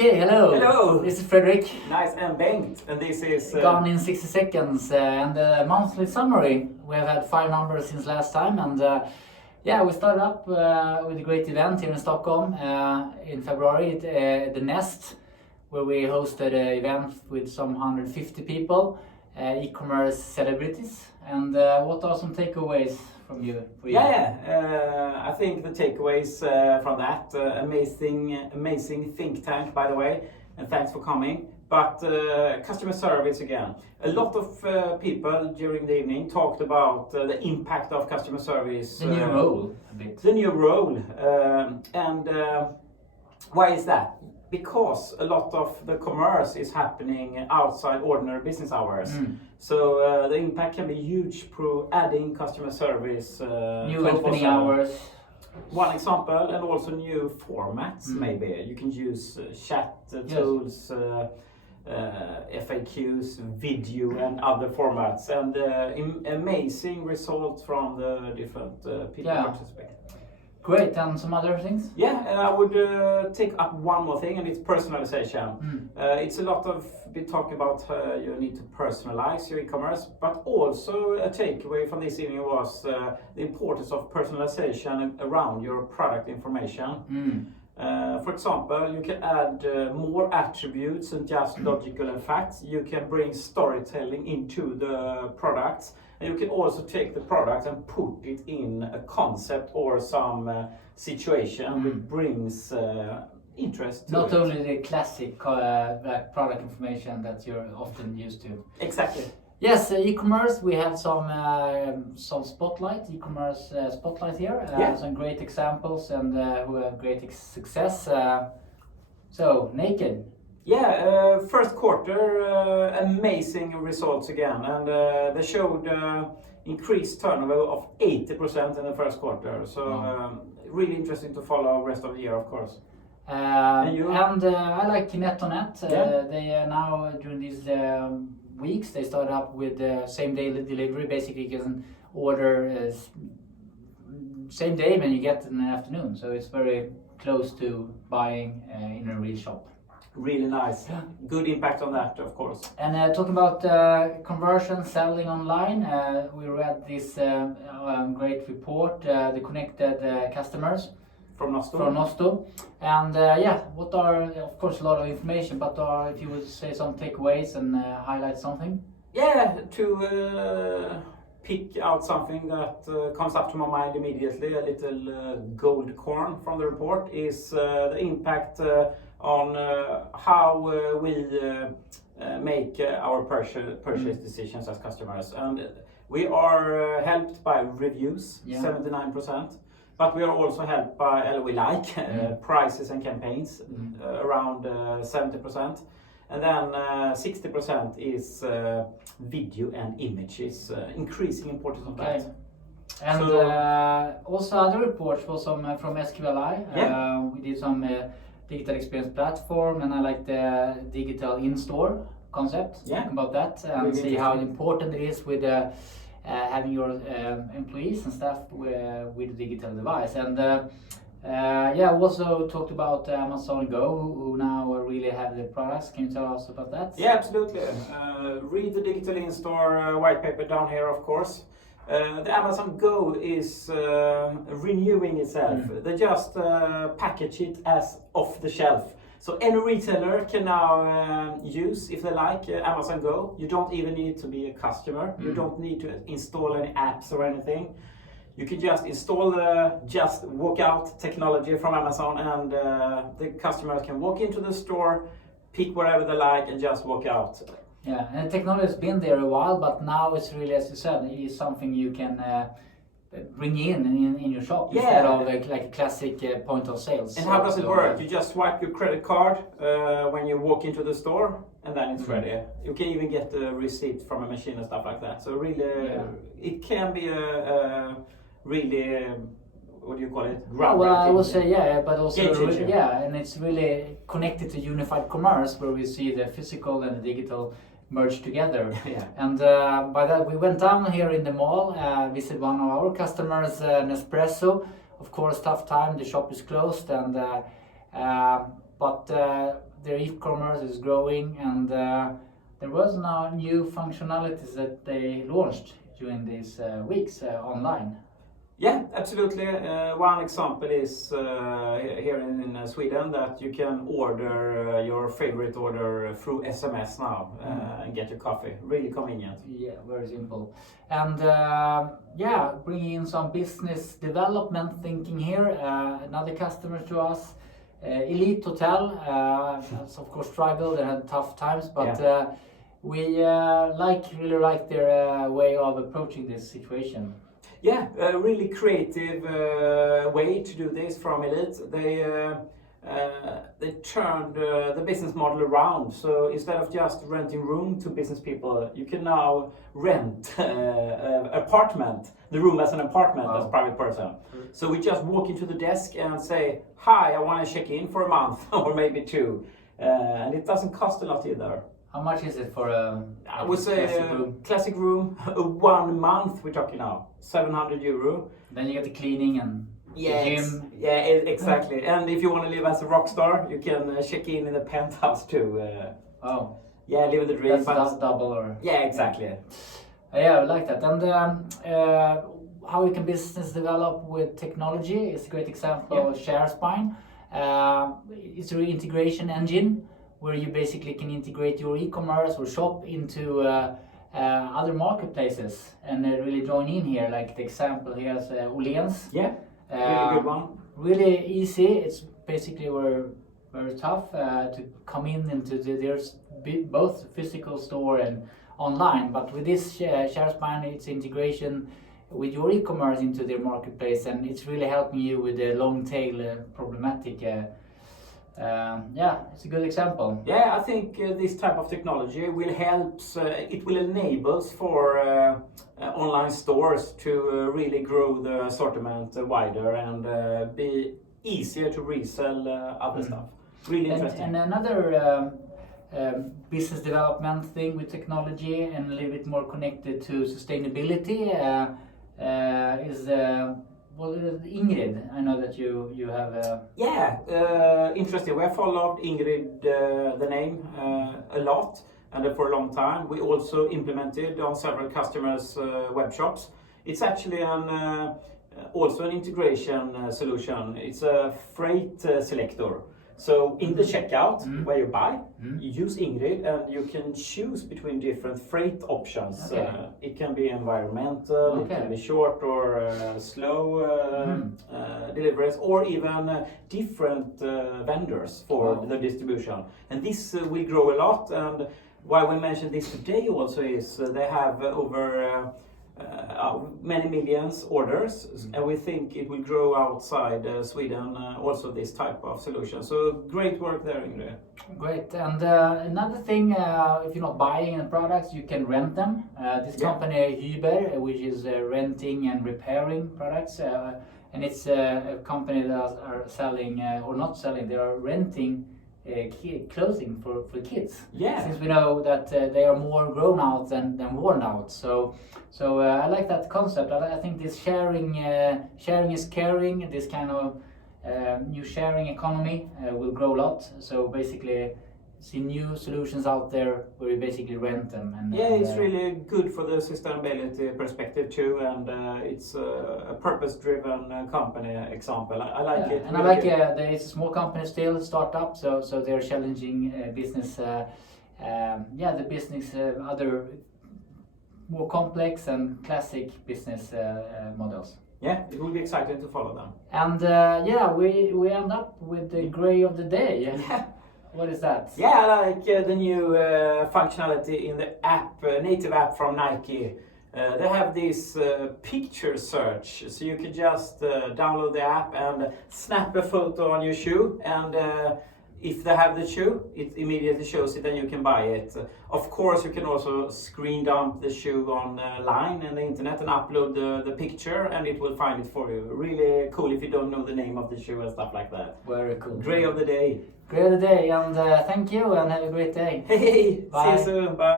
Okay, hello. Hello. This is Fredrik. Nice, and Bengt, and this is Gone in 60 seconds and the monthly summary. We have had 5 numbers since last time, and we started up with a great event here in Stockholm in February, the Nest, where we hosted an event with some 150 people, e-commerce celebrities. And what are some takeaways from you? I think the takeaways from that amazing think tank, by the way, and thanks for coming. But customer service again. A lot of people during the evening talked about the impact of customer service. The new role, a bit. The new role, and why is that? Because a lot of the commerce is happening outside ordinary business hours. So the impact can be huge through adding customer service. New opening hours. One example, and also new formats maybe. You can use chat tools, FAQs, video and other formats, and amazing results from the different people participating. Great, and some other things? I would take up one more thing, and it's personalization. It's a lot of talk about you need to personalize your e-commerce, but also a takeaway from this evening was the importance of personalization around your product information. For example, you can add more attributes than just logical and facts. You can bring storytelling into the products. And you can also take the product and put it in a concept or some situation which brings interest to Not it. only the classic product information that you're often used to. Exactly. Yes, e-commerce. We have some spotlight, e-commerce spotlight here. Some great examples and who have great success. So, Naked. First quarter, amazing results again, and they showed increased turnover of 80% in the first quarter. So really interesting to follow rest of the year, of course. And I like NetOnNet. They are now during these weeks they started up with same day delivery. Basically, you can order same day when you get in the afternoon. So it's very close to buying in a real shop. Really nice. Good impact on that, of course. And talking about conversion, selling online, we read this great report, the connected customers from Nosto. And what are, of course, a lot of information, but if you would say some takeaways and highlight something? To pick out something that comes up to my mind immediately, a little gold corn from the report, is the impact on how we make our purchase decisions as customers. And we are helped by reviews, 79%, but we are also helped by prices and campaigns, around 70%. And then 60% is video and images, increasing importance of that. And also other reports was from SQLI. We did some digital experience platform, and I like the digital in-store concept. Talk about that and really see how important it is with having your employees and staff with a digital device. And also talked about Amazon Go, who now really have the products. Can you tell us about that? Yeah, absolutely. Read the digital in-store white paper down here, of course. The Amazon Go is renewing itself. They just package it as off the shelf. So any retailer can now use, if they like, Amazon Go. You don't even need to be a customer. You don't need to install any apps or anything. You can just install the just walk out technology from Amazon, and the customers can walk into the store, pick whatever they like, and just walk out. Yeah, and the technology has been there a while, but now it's really, as you said, it is something you can bring in your shop instead of like a classic point of sales. And how does it work? You just swipe your credit card when you walk into the store, and then it's ready. You can even get the receipt from a machine and stuff like that. So really, it can be a really, what do you call it? Well, I would say but also and it's really connected to unified commerce, where we see the physical and the digital merged together. And by that we went down here in the mall, visit one of our customers, Nespresso. Of course, tough time, the shop is closed, and but their e-commerce is growing, and there was now new functionalities that they launched during these weeks online. Yeah, absolutely. One example is here in Sweden that you can order your favorite order through SMS now and get your coffee. Really convenient. Yeah, very simple. And bringing in some business development thinking here. Another customer to us, Elite Hotel, has of course struggled and had tough times, but we really like their way of approaching this situation. Yeah, a really creative way to do this from Elite. They turned the business model around. So instead of just renting room to business people, you can now rent apartment, the room as an apartment as a private person. So we just walk into the desk and say, hi, I want to check in for a month or maybe 2. And it doesn't cost a lot either. How much is it for a I would say classic room, 1 month we're talking now, 700 euro. Then you get the cleaning and gym. Yeah, exactly. And if you want to live as a rock star, you can check in the penthouse too. Yeah, live the dream. That's double or... Yeah, exactly. Yeah, I like that. And how you can business develop with technology is a great example of ShareSpine. It's a integration engine where you basically can integrate your e-commerce or shop into other marketplaces and really join in here. Like the example here is Åhléns. Yeah, really good one. Really easy. It's basically very tough to come into there's both physical store and online. But with this ShareSpine, it's integration with your e-commerce into their marketplace, and it's really helping you with the long tail problematic. It's a good example. Yeah, I think this type of technology will help, it will enable for online stores to really grow the assortment wider and be easier to resell other stuff. Really interesting. And another business development thing with technology and a little bit more connected to sustainability is Ingrid. I know that you have... Interesting. We have followed Ingrid, the name, a lot and for a long time. We also implemented on several customers' web shops. It's actually also an integration solution. It's a freight selector. So in the checkout where you buy, you use Ingrid and you can choose between different freight options. It can be environmental, it can be short or slow deliveries, or even different vendors for the distribution. And this will grow a lot. And why we mentioned this today also is they have over many millions orders, and we think it will grow outside Sweden also this type of solution. So great work there, Ingrid. Great. And another thing, if you're not buying any products, you can rent them. This company Hyber, which is renting and repairing products, and it's a company that are selling or not selling, they are renting clothing for kids. Yeah. Since we know that they are more grown out than worn out. So I like that concept. I think this sharing is caring. This kind of new sharing economy will grow a lot. So basically, see new solutions out there where you basically rent them. And it's really good for the sustainability perspective too, and it's a purpose-driven company example. I like it. And really I like it's a small company still, startup, so they're challenging business. The business other more complex and classic business models. Yeah, it will be exciting to follow them. And we end up with the gray of the day. Yeah. What is that? Yeah, I like the new functionality in the app, native app from Nike. They have this picture search, so you can just download the app and snap a photo on your shoe, and if they have the shoe, it immediately shows it and you can buy it. Of course, you can also screen dump the shoe online on the internet and upload the picture, and it will find it for you. Really cool if you don't know the name of the shoe and stuff like that. Very cool. Gray of the day. Great day, and thank you, and have a great day. Hey, bye. See you soon. Bye.